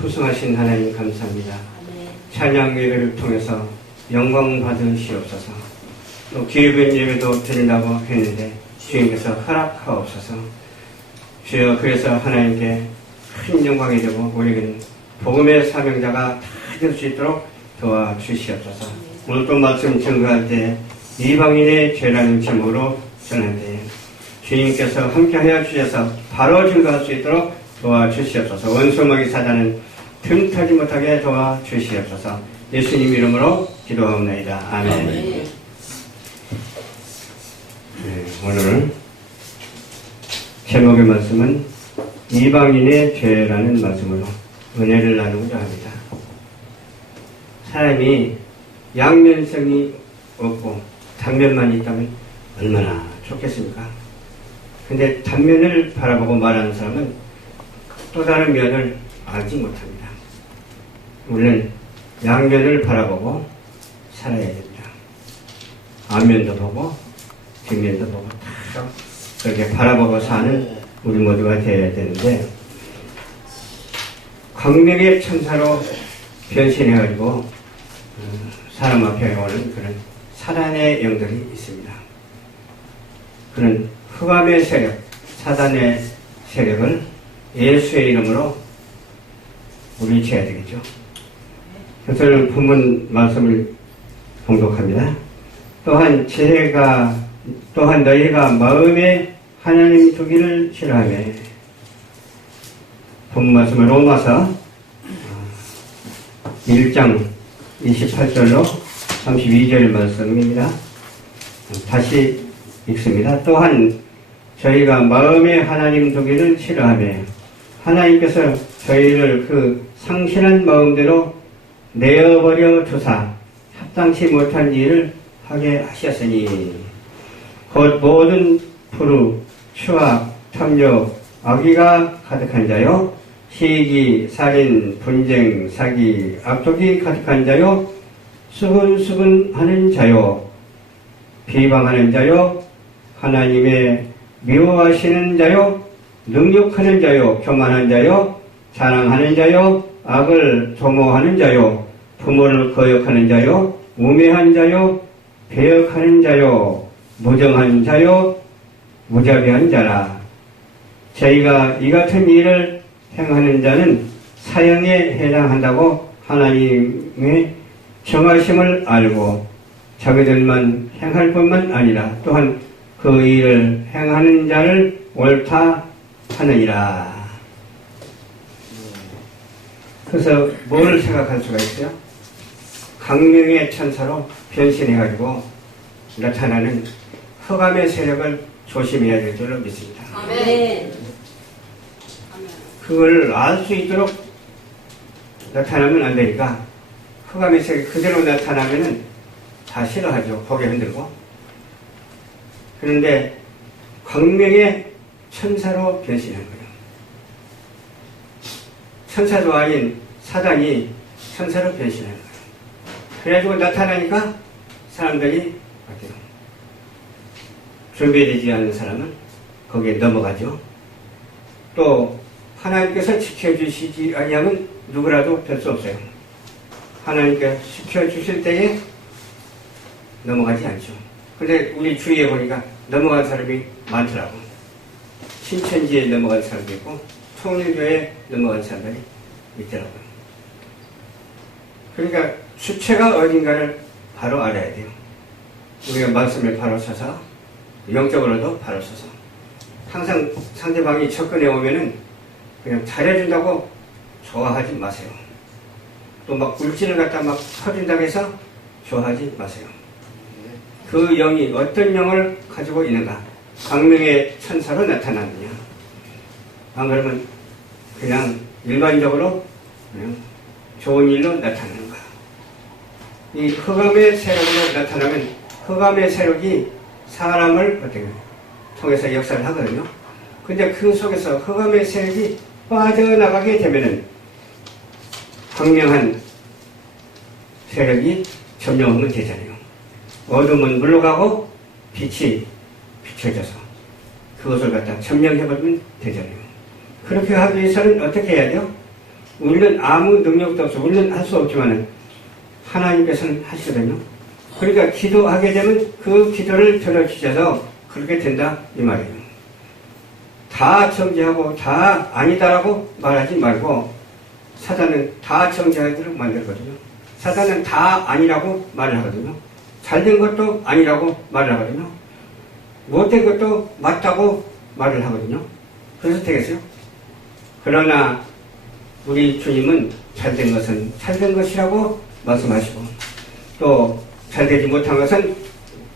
풍성하신 하나님 감사합니다. 찬양 예배를 통해서 영광 받으시옵소서. 또 기회된 예배도 드린다고 했는데 주님께서 허락하옵소서. 주여, 그래서 하나님께 큰 영광이 되고 우리는 복음의 사명자가 다 될 수 있도록 도와주시옵소서. 오늘 또 말씀 증거할 때 이방인의 죄라는 제목으로 전할 때 주님께서 함께하여 주셔서 바로 증거할 수 있도록 도와주시옵소서. 원수마귀 사단은 틈타지 못하게 도와주시옵소서. 예수님 이름으로 기도하옵나이다. 아멘. 네, 오늘 제목의 말씀은 이방인의 죄라는 말씀으로 은혜를 나누고자 합니다. 사람이 양면성이 없고 단면만 있다면 얼마나 좋겠습니까? 근데 단면을 바라보고 말하는 사람은 또 다른 면을 알지 못합니다. 우리는 양면을 바라보고 살아야 됩니다. 앞면도 보고 뒷면도 보고 다 그렇게 바라보고 사는 우리 모두가 되어야 되는데, 광명의 천사로 변신해가지고 사람 앞에 오는 그런 사단의 영들이 있습니다. 그는 흑암의 세력, 사단의 세력을 예수의 이름으로 물리쳐야 되겠죠. 그래서 본문 말씀을 봉독합니다. 또한 너희가 마음에 하나님 두기를 싫어하며. 본문 말씀은 로마서 1장 28절로 32절 말씀입니다. 다시 읽습니다. 또한 저희가 마음에 하나님 두기를 싫어하며 하나님께서 저희를 그 상실한 마음대로 내어버려 두사 합당치 못한 일을 하게 하셨으니 곧 모든 불우, 추악, 탐욕, 악의가 가득한 자요, 시기, 살인, 분쟁, 사기, 악독이 가득한 자요, 수근수근하는 자요, 비방하는 자요, 하나님의 미워하시는 자요, 능욕하는 자요, 교만한 자요, 자랑하는 자요, 악을 도모하는 자요, 부모를 거역하는 자요, 우매한 자요, 배역하는 자요, 무정한 자요, 무자비한 자라. 저희가 이 같은 일을 행하는 자는 사형에 해당한다고 하나님의 정하심을 알고 자기들만 행할 뿐만 아니라 또한 그 일을 행하는 자를 옳다 하느니라. 그래서 뭘 생각할 수가 있어요? 광명의 천사로 변신해가지고 나타나는 흑암의 세력을 조심해야 될 줄로 믿습니다. 아멘. 그걸 알 수 있도록 나타나면 안 되니까 흑암의 세력이 그대로 나타나면은 다 싫어하죠. 고개 흔들고. 그런데 광명의 천사로 변신한 거예요. 천사도 아닌 사단이 천사로 변신한 거예요. 그래가지고 나타나니까 사람들이 어때요? 준비되지 않는 사람은 거기에 넘어가죠. 또 하나님께서 지켜주시지 아니하면 누구라도 될 수 없어요. 하나님께서 지켜주실 때에 넘어가지 않죠. 근데 우리 주위에 보니까 넘어간 사람이 많더라고. 신천지에 넘어간 사람도 있고 통일교에 넘어간 사람들이 있더라고요. 그러니까 주체가 어딘가를 바로 알아야 돼요. 우리가 말씀을 바로 서서 영적으로도 바로 서서 항상 상대방이 접근해 오면은 그냥 잘해준다고 좋아하지 마세요. 또 막 울진을 갖다 막 퍼준다고 해서 좋아하지 마세요. 그 영이 어떤 영을 가지고 있는가? 광명의 천사로 나타나느냐? 안 그러면 그냥 일반적으로 그냥 좋은 일로 나타나는가? 이 흑암의 세력으로 나타나면 흑암의 세력이 사람을 어떻게 통해서 역사를 하거든요. 근데 그 속에서 흑암의 세력이 빠져나가게 되면은 광명한 세력이 점령하면 되잖아요. 어둠은 물러가고 빛이 비춰져서 그것을 갖다 점령해버리면 되잖아요. 그렇게 하기 위해서는 어떻게 해야 돼요? 우리는 아무 능력도 없어. 우리는 할 수 없지만 하나님께서는 하시거든요. 그러니까 기도하게 되면 그 기도를 들어주셔서 그렇게 된다 이 말이에요. 다 정죄하고 다 아니다라고 말하지 말고 사단은 다 정죄하도록 만들거든요. 사단은 다 아니라고 말을 하거든요. 잘된 것도 아니라고 말을 하거든요. 못된 것도 맞다고 말을 하거든요. 그래서 되겠어요? 그러나 우리 주님은 잘된 것은 잘된 것이라고 말씀하시고 또 잘되지 못한 것은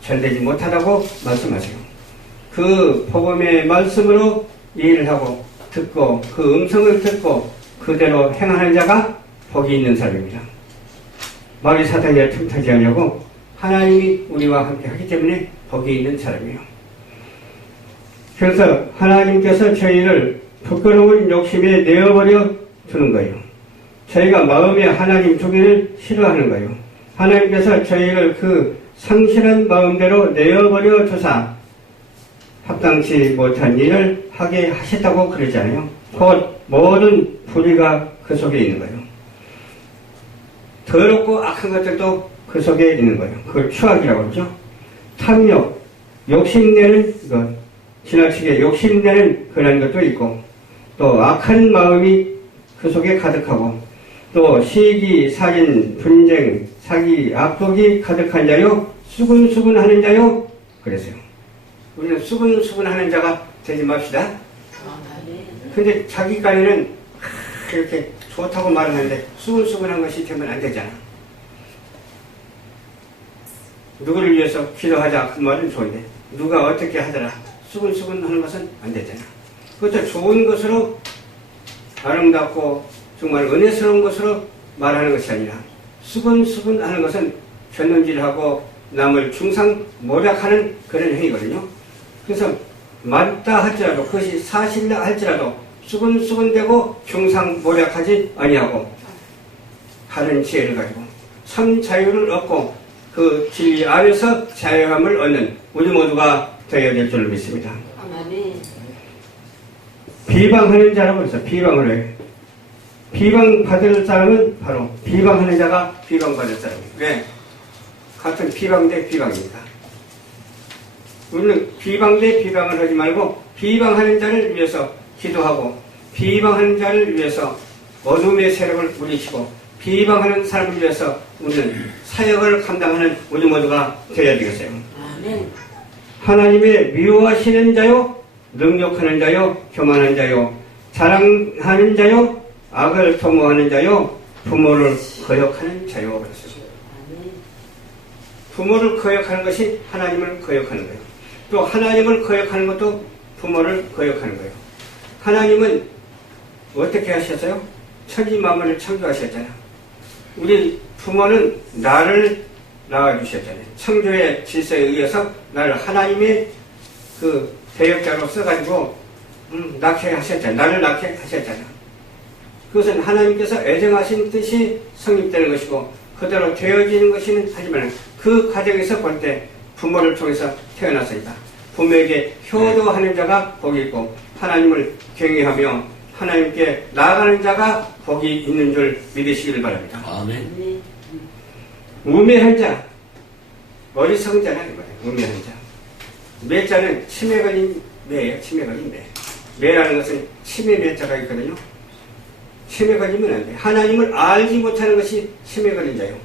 잘되지 못하다고 말씀하세요. 그 복음의 말씀으로 이해를 하고 듣고 그 음성을 듣고 그대로 행하는 자가 복이 있는 사람입니다. 마귀 사탄이 틈타지 하려고 하나님이 우리와 함께 하기 때문에 복이 있는 사람이에요. 그래서 하나님께서 저희를 부끄러운 욕심에 내어버려 두는 거예요. 저희가 마음에 하나님 두기를 싫어하는 거예요. 하나님께서 저희를 그 상실한 마음대로 내어버려 두사 합당치 못한 일을 하게 하셨다고 그러잖아요. 곧 모든 불의가 그 속에 있는 거예요. 더럽고 악한 것들도 그 속에 있는 거예요. 그걸 추악이라고 그러죠. 탐욕, 욕심내는 것, 지나치게 욕심내는 그런 것도 있고 또 악한 마음이 그 속에 가득하고 또 시기, 살인, 분쟁, 사기, 악독이 가득한 자요 수근수근 하는 자요 그랬어요. 우리는 수근수근 하는 자가 되지 맙시다. 근데 자기 간에는 이렇게 좋다고 말하는데 수근수근한 것이 되면 안 되잖아. 누구를 위해서 기도하자 그 말은 좋은데 누가 어떻게 하더라 수근수근 하는 것은 안 되잖아. 그것도 좋은 것으로 아름답고 정말 은혜스러운 것으로 말하는 것이 아니라 수근수근 하는 것은 견눈질하고 남을 중상모략하는 그런 행위거든요. 그래서 맞다 할지라도 그것이 사실이라 할지라도 수근수근되고 중상모략하지 아니하고 하는 지혜를 가지고 참 자유를 얻고 그 진리 안에서 자유함을 얻는 우리 모두가 되어야 될 줄을 믿습니다. 비방하는 자라고 해서 비방을 해요. 비방받을 사람은 바로 비방하는 자가 비방받을 사람이에요. 왜? 같은 비방 대 비방입니다. 우리는 비방 대 비방을 하지 말고 비방하는 자를 위해서 기도하고 비방하는 자를 위해서 어둠의 세력을 물리치고 비방하는 사람을 위해서 우리는 사역을 감당하는 우리 모두가 되어야 되겠어요. 하나님의 미워하시는 자요 능욕하는 자요 교만한 자요 자랑하는 자요 악을 도모하는 자요 부모를 거역하는 자요 그랬어요. 부모를 거역하는 것이 하나님을 거역하는 거예요. 또 하나님을 거역하는 것도 부모를 거역하는 거예요. 하나님은 어떻게 하셨어요? 천지 만물을 창조하셨잖아요. 우리 부모는 나를 낳아주셨잖아요. 창조의 질서에 의해서 나를 하나님의 그 대역자로 써가지고 낳게 하셨잖아요. 나를 낳게 하셨잖아요. 그것은 하나님께서 애정하신 뜻이 성립되는 것이고 그대로 되어지는 것이는 하지만 그 과정에서 볼 때 부모를 통해서 태어났습니다. 부모에게 효도하는 자가 복이 있고 하나님을 경외하며 하나님께 나아가는 자가 복이 있는 줄 믿으시길 바랍니다. 아멘. 우매한 자, 어리석은 자는 아니거든요. 우매한 자. 매자는 치매 걸린 매예요. 치매 걸린 매. 매라는 것은 치매 매자가 있거든요. 치매 걸리면 안 돼. 하나님을 알지 못하는 것이 치매 걸린 자요.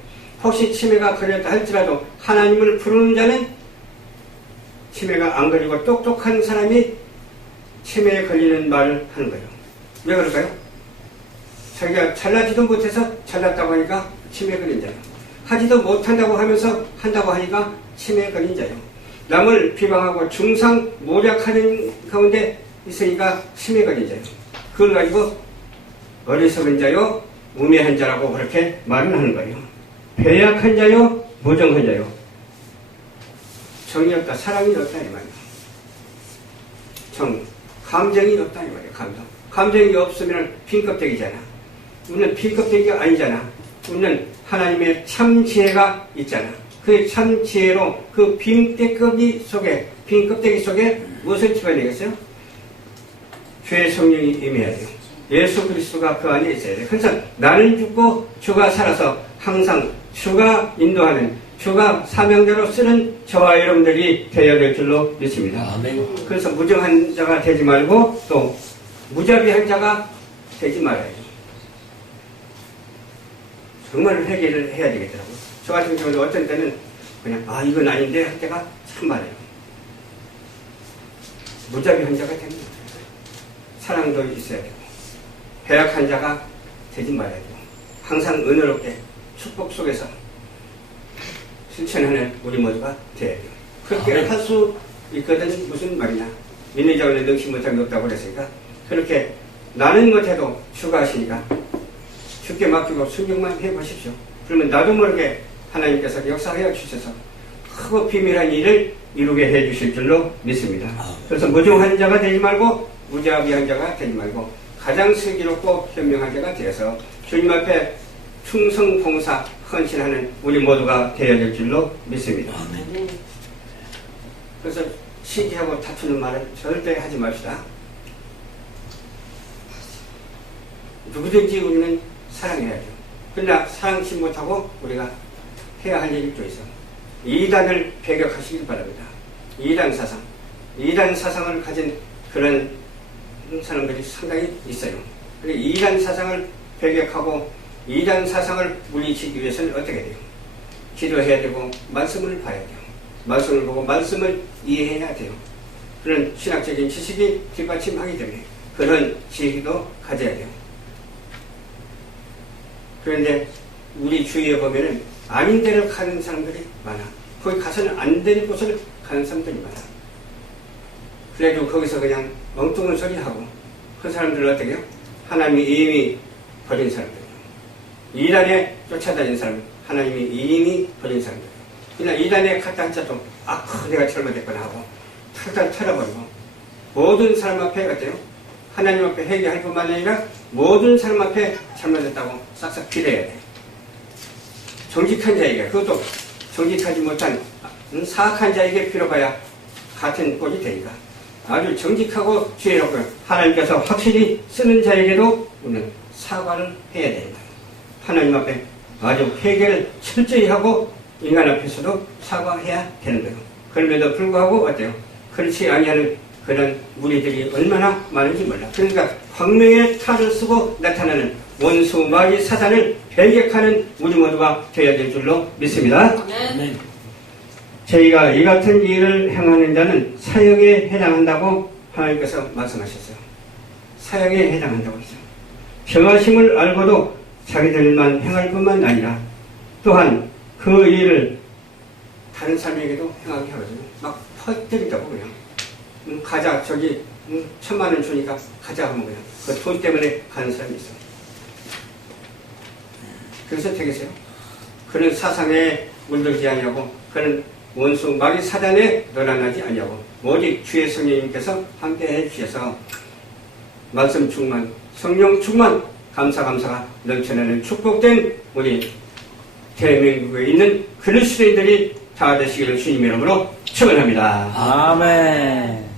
혹시 치매가 걸렸다 할지라도 하나님을 부르는 자는 치매가 안 걸리고 똑똑한 사람이 치매에 걸리는 말을 하는 거예요. 왜 그럴까요? 자기가 잘나지도 못해서 잘났다고 하니까 치매에 걸린 자예요. 하지도 못한다고 하면서 한다고 하니까 치매에 걸린 자예요. 남을 비방하고 중상모략하는 가운데 있으니까 치매에 걸린 자예요. 그걸 가지고 어리석은 자요 우매한 자라고 그렇게 말을 하는 거예요. 배약한 자요 무정한 자요 정이 없다 사랑이 없다 이 말이에요. 감정이 없다 이 말이에요. 감정이 없으면 빈 껍데기잖아. 우리는 빈 껍데기가 아니잖아. 우리는 하나님의 참 지혜가 있잖아. 그 참 지혜로 그 빈 껍데기 속에 무엇을 집어내겠어요? 죄의 성령이 임해야 돼요. 예수 그리스도가 그 안에 있어야 돼요. 그래서 나는 죽고 주가 살아서 항상 주가 인도하는, 주가 사명대로 쓰는 저와 여러분들이 되어야 될 줄로 믿습니다. 아멘. 그래서 무정한 자가 되지 말고 또 무자비한 자가 되지 말아야죠. 정말 회개를 해야 되겠더라고요. 저 같은 경우는 어떤 때는 그냥 이건 아닌데 할 때가 참 많아요. 무자비한 자가 되는 거예요. 사랑도 있어야 되고 배약한 자가 되지 말아야 되고 항상 은혜롭게 축복 속에서 실천하는 우리 모두가 되어야 돼요. 그렇게 할 수 있거든. 무슨 말이냐, 믿는 자는 능치 못한 게 없다고 그랬으니까 그렇게 나는 못해도 주가 하시니까 주께 맡기고 순종만 해보십시오. 그러면 나도 모르게 하나님께서 역사하여 주셔서 크고 비밀한 일을 이루게 해주실 줄로 믿습니다. 그래서 무정한 자가 되지 말고 무자비한 자가 되지 말고 가장 슬기롭고 현명한 자가 되어서 주님 앞에 충성 봉사 헌신하는 우리 모두가 되어야 될 줄로 믿습니다. 그래서 시기하고 다투는 말은 절대 하지 맙시다. 누구든지 우리는 사랑해야죠. 그러나 사랑치 못하고 우리가 해야 할 일이 또 있어. 이단을 배격하시길 바랍니다. 이단 사상을 가진 그런 사람들이 상당히 있어요. 그리고 이단 사상을 배격하고 이단 사상을 물리치기 위해서는 어떻게 돼요? 기도해야 되고 말씀을 봐야 돼요. 말씀을 보고 말씀을 이해해야 돼요. 그런 신학적인 지식이 뒷받침하기 때문에 그런 지식도 가져야 돼요. 그런데 우리 주위에 보면은 아닌 데를 가는 사람들이 많아. 거기 가서는 안 되는 곳을 가는 사람들이 많아. 그래도 거기서 그냥 엉뚱한 소리 하고 그 사람들은 어떻게 해요? 하나님이 이미 버린 사람들이에요. 이단에 쫓아다니는 사람, 하나님이 이미 버린 사람들이에요. 그냥 이단에 갔다 앉아도 내가 잘못했구나 하고 탈탈 털어버리고 모든 사람 앞에 어때요? 하나님 앞에 회개할 뿐만 아니라 모든 사람 앞에 잘못했다고 싹싹 빌어야 돼. 정직한 자에게, 그것도 정직하지 못한 사악한 자에게 빌어봐야 같은 꼴이 되니까 아주 정직하고 지혜롭고 하나님께서 확실히 쓰는 자에게도 우리는 사과를 해야 된다. 하나님 앞에 아주 회개를 철저히 하고 인간 앞에서도 사과해야 되는 거예요. 그럼에도 불구하고 어때요? 그렇지 아니하는 그런 무리들이 얼마나 많은지 몰라. 그러니까 광명의 탈을 쓰고 나타나는 원수 마귀 사단을 배격하는 우리 모두가 되어야 될 줄로 믿습니다. 아멘. 저희가 이 같은 일을 행하는 자는 사형에 해당한다고 하나님께서 말씀하셨어요. 사형에 해당한다고 했어요. 병하심을 알고도 자기들만 행할 뿐만 아니라 또한 그 일을 다른 사람에게도 행하게 하거든요. 막 퍼뜨리다고 그냥. 가자, 저기 1,000,000원 주니까 가자 하면 그냥 그 돈 때문에 가는 사람이 있어. 그래서 되겠어요? 그런 사상에 물들지 아니하고 그런 원수 마귀 사단에 놀아나지 아니하고 오직 주의 성령님께서 함께해 주셔서 말씀 충만, 성령 충만, 감사가 넘쳐나는 축복된 우리 대한민국에 있는 그리스도인들이 다 되시기를 주님 이름으로 축원합니다. 아멘.